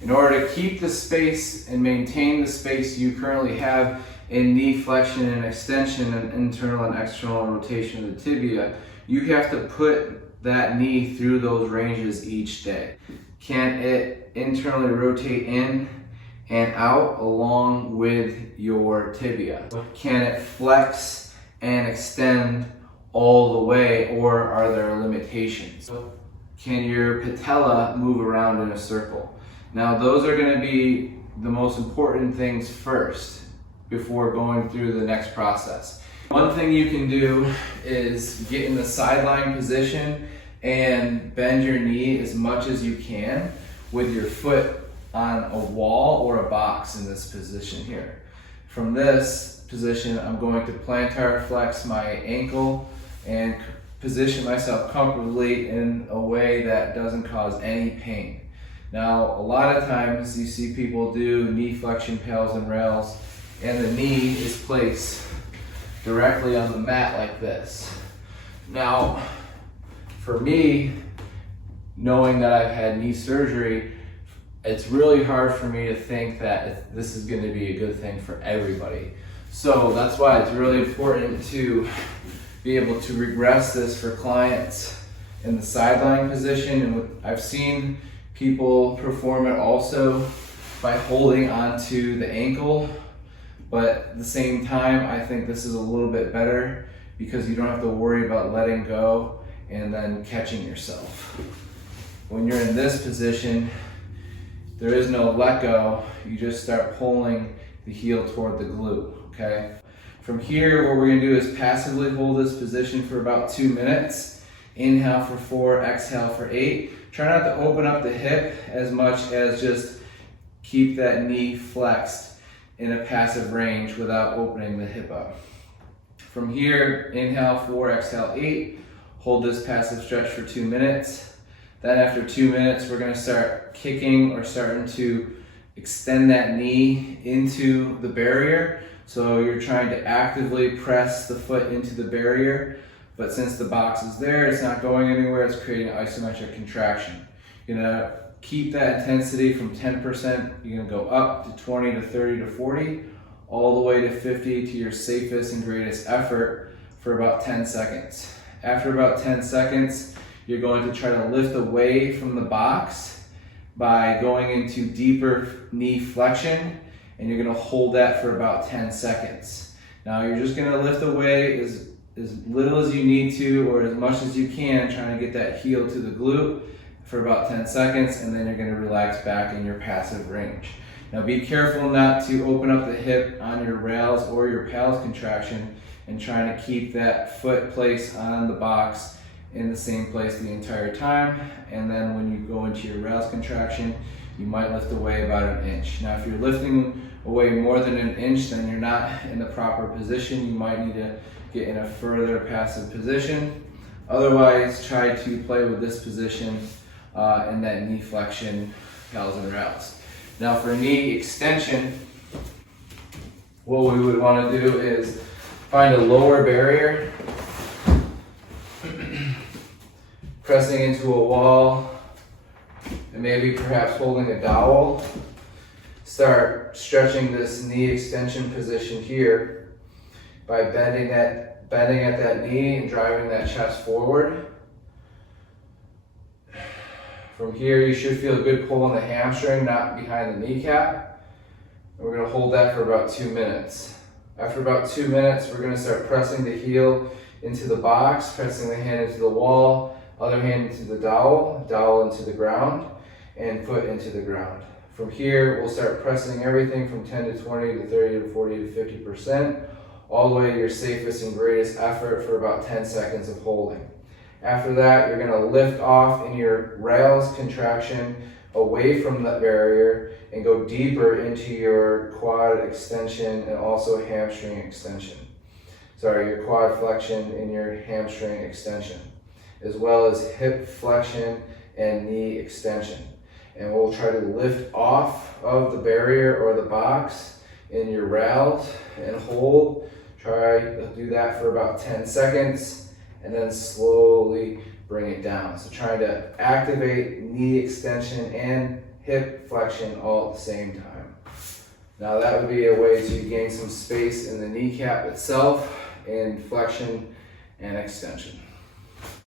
In order to keep the space and maintain the space you currently have in knee flexion and extension and internal and external rotation of the tibia, you have to put that knee through those ranges each day. Can it internally rotate in and out along with your tibia? Can it flex and extend all the way, or are there limitations? Can your patella move around in a circle? Now those are going to be the most important things first before going through the next process. One thing you can do is get in the sideline position and bend your knee as much as you can with your foot on a wall or a box in this position here. From this position, I'm going to plantar flex my ankle and position myself comfortably in a way that doesn't cause any pain. Now, a lot of times you see people do knee flexion pails and rails, and the knee is placed directly on the mat like this. Now, for me, knowing that I've had knee surgery, it's really hard for me to think that this is going to be a good thing for everybody. So that's why it's really important to be able to regress this for clients in the sideline position. And I've seen people perform it also by holding onto the ankle, but at the same time, I think this is a little bit better because you don't have to worry about letting go and then catching yourself. When you're in this position, there is no let go. You just start pulling the heel toward the glute, okay? From here, what we're gonna do is passively hold this position for about 2 minutes. Inhale for 4, exhale for 8. Try not to open up the hip as much as just keep that knee flexed in a passive range without opening the hip up. From here, inhale 4, exhale 8. Hold this passive stretch for 2 minutes. Then after 2 minutes, we're gonna start kicking or starting to extend that knee into the barrier. So you're trying to actively press the foot into the barrier, but since the box is there, it's not going anywhere, it's creating isometric contraction. You're gonna keep that intensity from 10%, you're gonna go up to 20 to 30 to 40, all the way to 50 to your safest and greatest effort for about 10 seconds. After about 10 seconds, you're going to try to lift away from the box by going into deeper knee flexion, and you're gonna hold that for about 10 seconds. Now you're just gonna lift away as little as you need to or as much as you can, trying to get that heel to the glute for about 10 seconds, and then you're gonna relax back in your passive range. Now be careful not to open up the hip on your rails or your pals contraction and trying to keep that foot placed on the box in the same place the entire time. And then when you go into your rails contraction, you might lift away about 1 inch. Now if you're lifting away more than 1 inch, then you're not in the proper position. You might need to get in a further passive position. Otherwise, try to play with this position in that knee flexion, pals and rails. Now for knee extension, what we would want to do is find a lower barrier, pressing into a wall, and maybe perhaps holding a dowel. Start stretching this knee extension position here by bending at that knee and driving that chest forward. From here, you should feel a good pull on the hamstring, not behind the kneecap. And we're gonna hold that for about 2 minutes. After about 2 minutes, we're gonna start pressing the heel into the box, pressing the hand into the wall, other hand into the dowel, dowel into the ground, and foot into the ground. From here, we'll start pressing everything from 10 to 20 to 30 to 40 to 50%, all the way to your safest and greatest effort for about 10 seconds of holding. After that, you're gonna lift off in your rails contraction away from that barrier and go deeper into your quad extension and also hamstring extension. Your quad flexion and your hamstring extension, as well as hip flexion and knee extension. And we'll try to lift off of the barrier or the box in your rails and hold. Try to do that for about 10 seconds and then slowly bring it down. So trying to activate knee extension and hip flexion all at the same time. Now that would be a way to gain some space in the kneecap itself in flexion and extension.